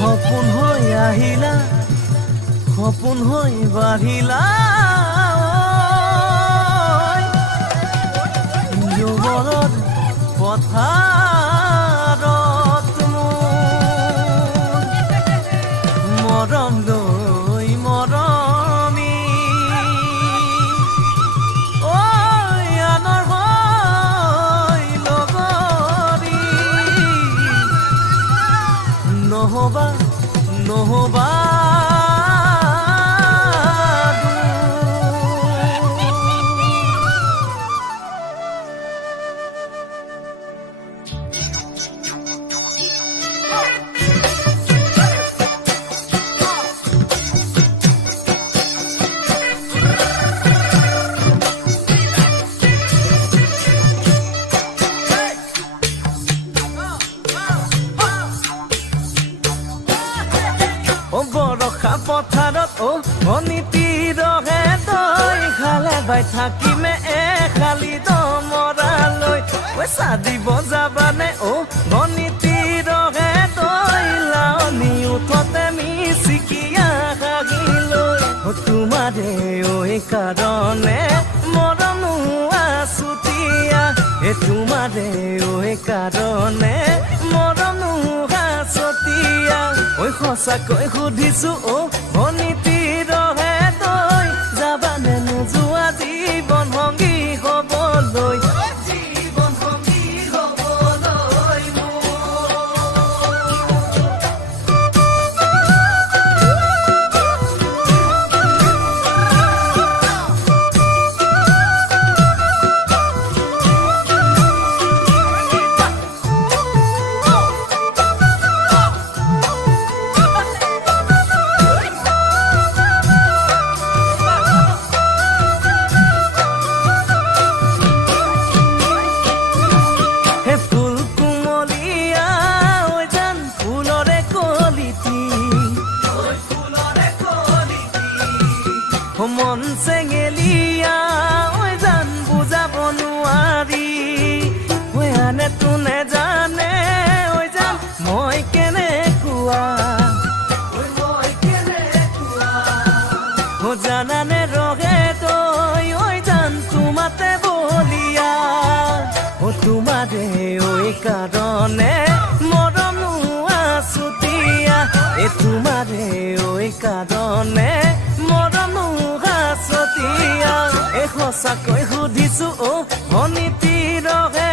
সপোন হৈ আহিলা সপোন হৈ বাঢ়িলা যুগলত পথাৰত মৰম লৈ মৰমি আনৰ হৈ লগৰী নহবা নহবা বৰষা পথাৰত অনীতি ৰহে তই খালে বাই থাকিমে খালি দমৰালৈ পইচা দিব যাবানে অনীতি ৰহে তই লাৱনি উঠতে মিচিকিয়া হাগিলৈ তোমাৰে কাৰণে মৰম আছুতীয়া তোমাৰে কাৰণে মৰম আছুতীয়া সঁচাকৈ সুধিছো অনীতি ৰহে তই যাবানে নোযোৱা জীৱন সংগী হবলৈ জীৱন সংগী হবলৈ মন চেঙেলিয়া জান বুজাব নোৱাৰি আনে তোনে জানে জান মই কেনেকুৱা জানানে ৰহে তই জান তোমাতে বলিয়া তোমাৰে কাৰণে মৰম আছুতীয়া তোমাৰে কাৰণে মৰম আছুতীয়া সঁচাকৈ সুধিছো অনীতি ৰহে